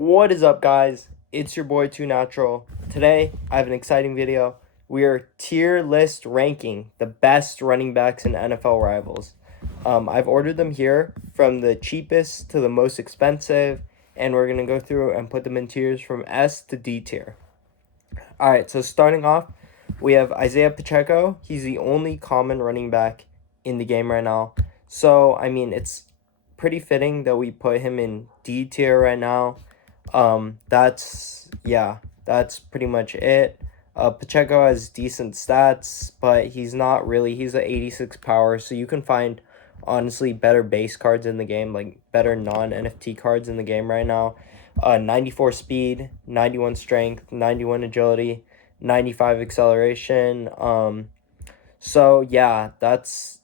What is up, guys? It's your boy 2Natural. Today, I have an exciting video. We are tier list ranking the best running backs in NFL rivals. I've ordered them here from the cheapest to the most expensive, and we're going to go through and put them in tiers from S to D tier. All right, so starting off, we have Isaiah Pacheco. He's the only common running back in the game right now. So, I mean, it's pretty fitting that we put him in D tier right now. That's pretty much it. Pacheco has decent stats, but he's not really. He's an 86 power, so you can find honestly better base cards in the game, like better non-NFT cards in the game right now. 94 speed, 91 strength, 91 agility, 95 acceleration. So yeah,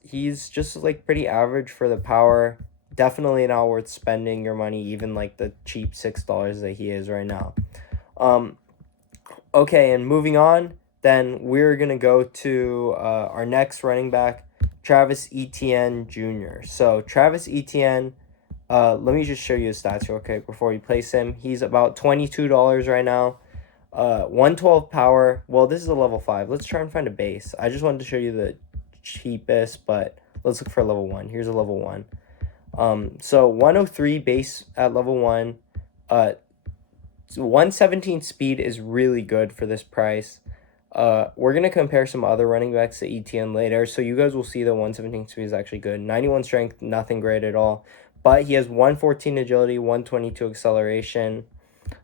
he's just like pretty average for the power. Definitely not worth spending your money, even like the cheap $6 that he is right now. Okay, and moving on, then we're gonna go to our next running back, Travis Etienne Jr. So Travis Etienne, let me just show you his stats real quick before we place him. He's about $22 right now. 112 power. Well, this is a level 5. Let's try and find a base. I just wanted to show you the cheapest, but let's look for a level 1. Here's a level 1. So 103 base at level 1. 117 speed is really good for this price. We're going to compare some other running backs to Etienne later, so you guys will see that 117 speed is actually good. 91 strength, nothing great at all. But he has 114 agility, 122 acceleration,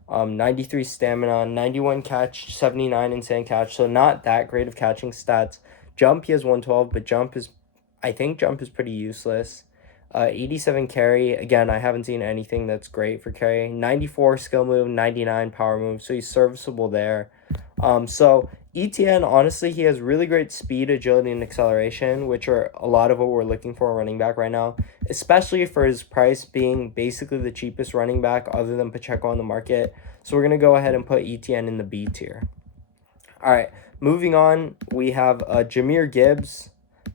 93 stamina, 91 catch, 79 insane catch, so not that great of catching stats. Jump, he has 112, but I think jump is pretty useless. 87 carry, again, I haven't seen anything that's great for carry. 94 skill move, 99 power move, so he's serviceable there. So Etienne, honestly, he has really great speed, agility, and acceleration, which are a lot of what we're looking for in running back right now, especially for his price being basically the cheapest running back other than Pacheco on the market. So we're going to go ahead and put Etienne in the B tier. All right, moving on, we have Jamir Gibbs.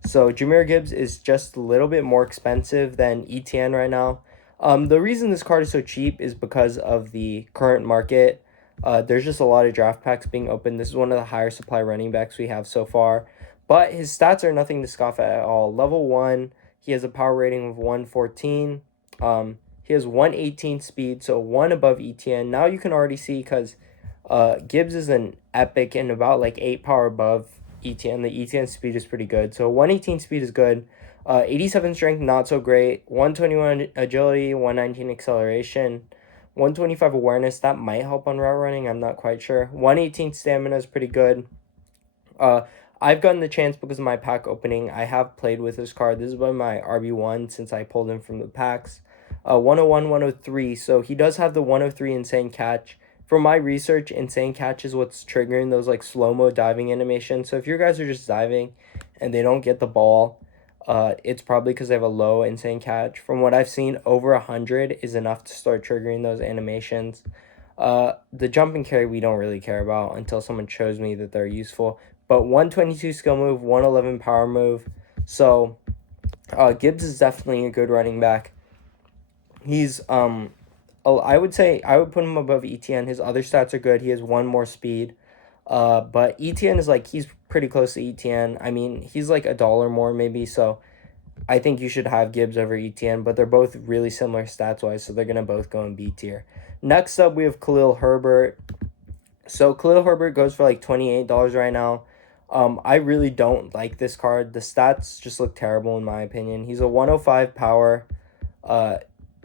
So Jamir Gibbs is just a little bit more expensive than Etienne right now. The reason this card is so cheap is because of the current market. There's just a lot of draft packs being opened. This is one of the higher supply running backs we have so far. But his stats are nothing to scoff at all. Level 1, he has a power rating of 114. He has 118 speed, so 1 above Etienne. Now you can already see because Gibbs is an epic and about like 8 power above Etienne. The Etienne speed is pretty good. So 118 speed is good. 87 strength, not so great. 121 agility, 119 acceleration. 125 awareness, that might help on route running, I'm not quite sure. 118 stamina is pretty good. I've gotten the chance because of my pack opening. I have played with this card. This is by my RB1 since I pulled him from the packs. 101, 103, so he does have the 103 insane catch. From my research, insane catch is what's triggering those like slow-mo diving animations. So if your guys are just diving and they don't get the ball, it's probably because they have a low insane catch. From what I've seen, over 100 is enough to start triggering those animations. The jump and carry we don't really care about until someone shows me that they're useful. But 122 skill move, 111 power move. So Gibbs is definitely a good running back. He's I would say I would put him above Etienne. His other stats are good. He has 1 more speed. But Etienne is like, he's pretty close to Etienne. I mean, he's like $1 more maybe, so I think you should have Gibbs over Etienne, but they're both really similar stats-wise, so they're going to both go in B tier. Next up, we have Khalil Herbert. So Khalil Herbert goes for like $28 right now. I really don't like this card. The stats just look terrible in my opinion. He's a 105 power.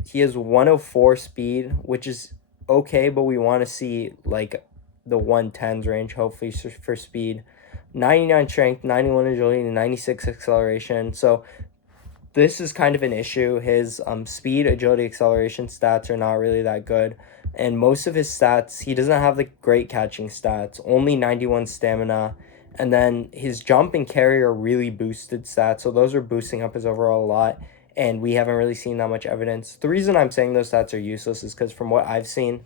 He has 104 speed, which is okay, but we want to see like the 110s range, hopefully, for speed. 99 strength, 91 agility, and 96 acceleration. So this is kind of an issue. His speed, agility, acceleration stats are not really that good. And most of his stats, he doesn't have the great catching stats, only 91 stamina. And then his jump and carry are really boosted stats, so those are boosting up his overall a lot. And we haven't really seen that much evidence. The reason I'm saying those stats are useless is because from what I've seen,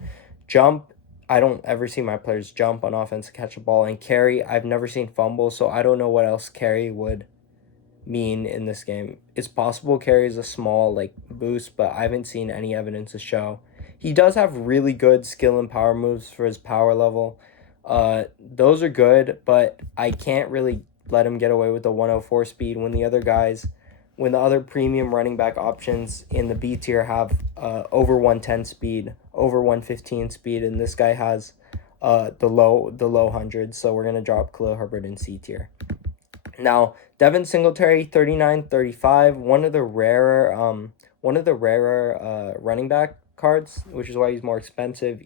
jump, I don't ever see my players jump on offense to catch a ball. And carry, I've never seen fumble, so I don't know what else carry would mean in this game. It's possible carry is a small like boost, but I haven't seen any evidence to show He does have really good skill and power moves for his power level. Those are good, but I can't really let him get away with the 104 speed when when the other premium running back options in the B tier have over 110 speed, over 115 speed, and this guy has the low hundreds. So we're gonna drop Khalil Herbert in C tier. Now, Devin Singletary, 39-35, one of the rarer running back cards, which is why he's more expensive.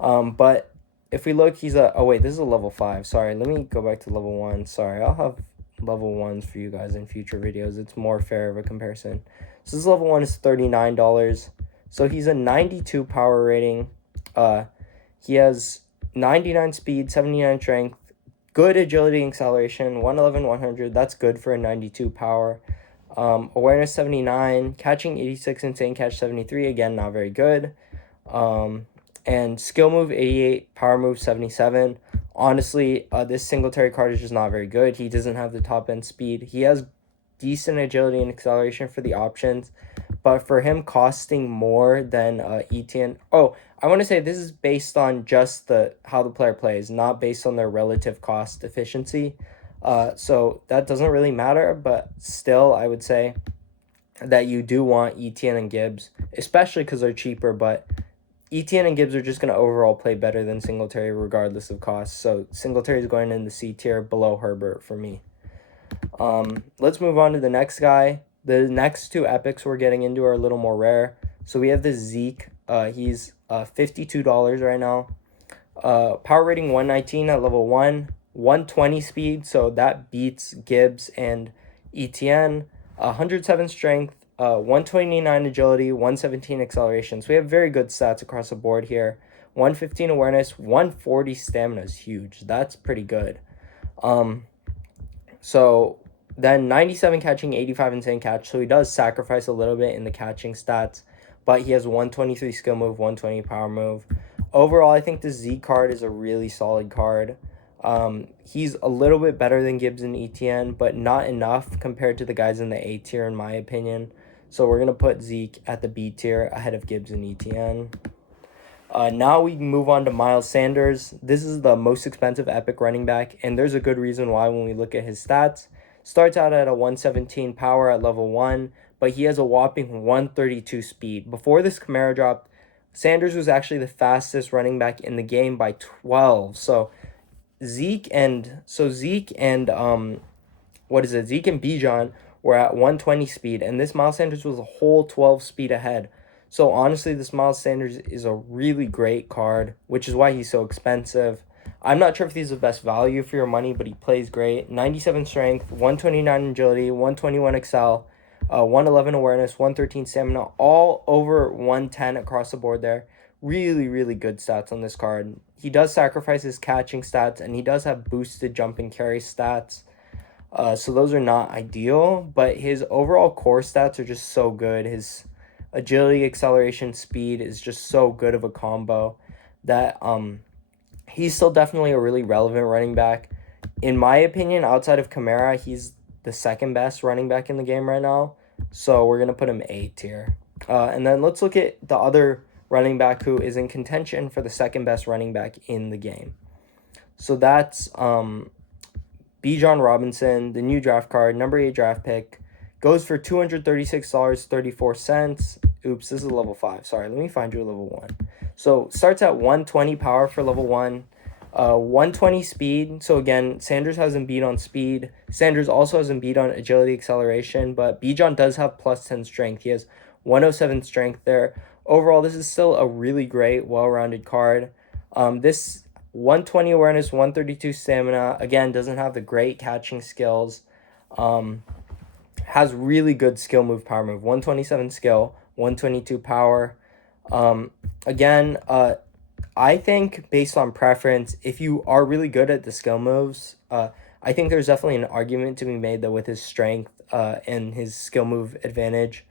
But if we look, oh wait, this is a level 5. Sorry, let me go back to level 1. Sorry, I'll have level 1s for you guys in future videos. It's more fair of a comparison. So this level 1 is $39. So he's a 92 power rating. He has 99 speed, 79 strength, good agility and acceleration, 111, 100. That's good for a 92 power. Awareness 79, catching 86, insane catch 73. Again, not very good. And skill move 88, power move 77. Honestly, this Singletary card is just not very good. He doesn't have the top end speed. He has decent agility and acceleration for the options, but for him costing more than Etienne. Oh, I want to say this is based on just how the player plays, not based on their relative cost efficiency. So that doesn't really matter, but still, I would say that you do want Etienne and Gibbs, especially because they're cheaper, but Etienne and Gibbs are just going to overall play better than Singletary regardless of cost. So Singletary is going in the C tier below Herbert for me. Let's move on to the next guy. The next two epics we're getting into are a little more rare. So we have the Zeke. He's $52 right now. Power rating 119 at level 1. 120 speed, so that beats Gibbs and Etienne. 107 strength. 129 agility, 117 acceleration. So we have very good stats across the board here. 115 awareness, 140 stamina is huge. That's pretty good. So then 97 catching, 85 insane catch. So he does sacrifice a little bit in the catching stats, but he has 123 skill move, 120 power move. Overall, I think the Z card is a really solid card. He's a little bit better than Gibbs and Etienne, but not enough compared to the guys in the A tier, in my opinion. So we're going to put Zeke at the B tier ahead of Gibbs and Etienne. Now we move on to Miles Sanders. This is the most expensive epic running back, and there's a good reason why when we look at his stats. Starts out at a 117 power at level 1, but he has a whopping 132 speed. Before this Camara dropped, Sanders was actually the fastest running back in the game by 12. So Zeke and Bijon were at 120 speed, and this Miles Sanders was a whole 12 speed ahead. So honestly, this Miles Sanders is a really great card, which is why he's so expensive. I'm not sure if he's the best value for your money, but he plays great. 97 strength, 129 agility, 121 excel, 111 awareness, 113 stamina, all over 110 across the board there. Really, really good stats on this card. He does sacrifice his catching stats, and he does have boosted jump and carry stats. So those are not ideal, but his overall core stats are just so good. His agility, acceleration, speed is just so good of a combo that he's still definitely a really relevant running back. In my opinion, outside of Camara, he's the second best running back in the game right now. So we're going to put him A tier. And then let's look at the other running back who is in contention for the second best running back in the game. So that's Bijon Robinson, the new draft card, number 8 draft pick. Goes for $236.34. Oops, this is level 5. Sorry, let me find you a level 1. So starts at 120 power for level 1. 120 speed. So again, Sanders has him beat on speed. Sanders also has him beat on agility, acceleration, but Bijon does have plus 10 strength. He has 107 strength there. Overall, this is still a really great, well-rounded card. This 120 awareness, 132 stamina, again, doesn't have the great catching skills. Has really good skill move, power move. 127 skill, 122 power. Again, I think based on preference, if you are really good at the skill moves, I think there's definitely an argument to be made that with his strength and his skill move advantage,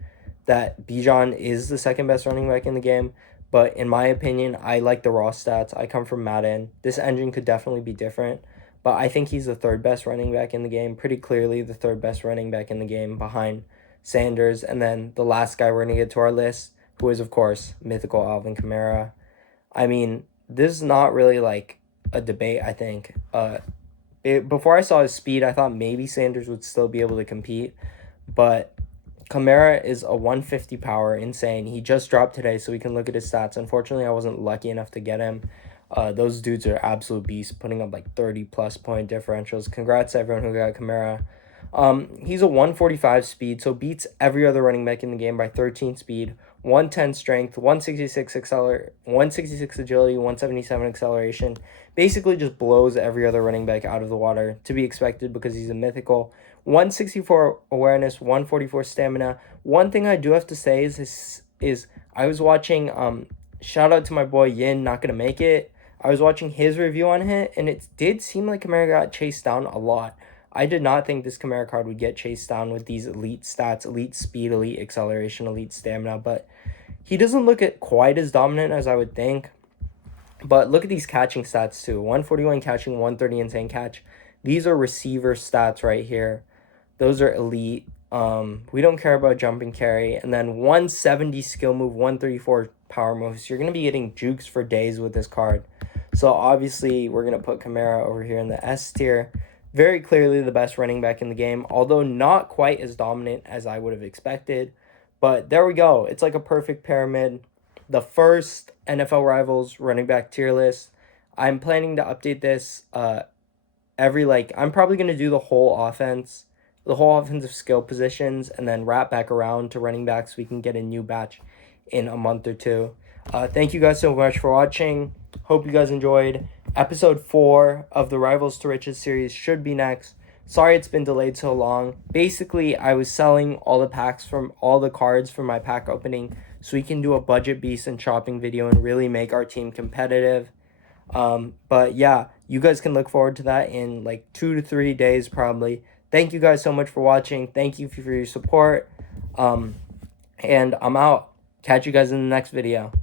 that Bijon is the second best running back in the game. But in my opinion, I like the raw stats. I come from Madden. This engine could definitely be different. But I think he's the third best running back in the game. Pretty clearly the third best running back in the game behind Sanders. And then the last guy we're going to get to our list, who is, of course, mythical Alvin Kamara. I mean, this is not really like a debate, I think. Before I saw his speed, I thought maybe Sanders would still be able to compete, but Kamara is a 150 power, insane. He just dropped today, so we can look at his stats. Unfortunately, I wasn't lucky enough to get him. Those dudes are absolute beasts, putting up like 30+ point differentials. Congrats to everyone who got Kamara. He's a 145 speed, so beats every other running back in the game by 13 speed, 110 strength, 166 agility, 177 acceleration. Basically just blows every other running back out of the water, to be expected because he's a mythical. 164 awareness, 144 stamina. One thing I do have to say is I was watching shout out to my boy Yin, not gonna make it. I was watching his review on it, and it did seem like Kamara got chased down a lot. I did not think this Kamara card would get chased down with these elite stats, elite speed, elite acceleration, elite stamina, but he doesn't look at quite as dominant as I would think. But look at these catching stats too. 141 catching, 130 insane catch. These are receiver stats right here. Those are elite. We don't care about jump and carry. And then 170 skill move, 134 power moves. You're going to be getting jukes for days with this card. So obviously we're going to put Kamara over here in the S tier. Very clearly the best running back in the game, although not quite as dominant as I would have expected. But there we go. It's like a perfect pyramid. The first NFL Rivals running back tier list. I'm planning to update this I'm probably going to do the whole offensive skill positions, and then wrap back around to running backs so we can get a new batch in a month or two. Thank you guys so much for watching. Hope you guys enjoyed. Episode 4 of the Rivals to Riches series should be next. Sorry it's been delayed so long. Basically, I was selling all the packs from all the cards from my pack opening so we can do a budget beast and shopping video and really make our team competitive. But yeah, you guys can look forward to that in like 2 to 3 days probably. Thank you guys so much for watching. Thank you for your support. And I'm out. Catch you guys in the next video.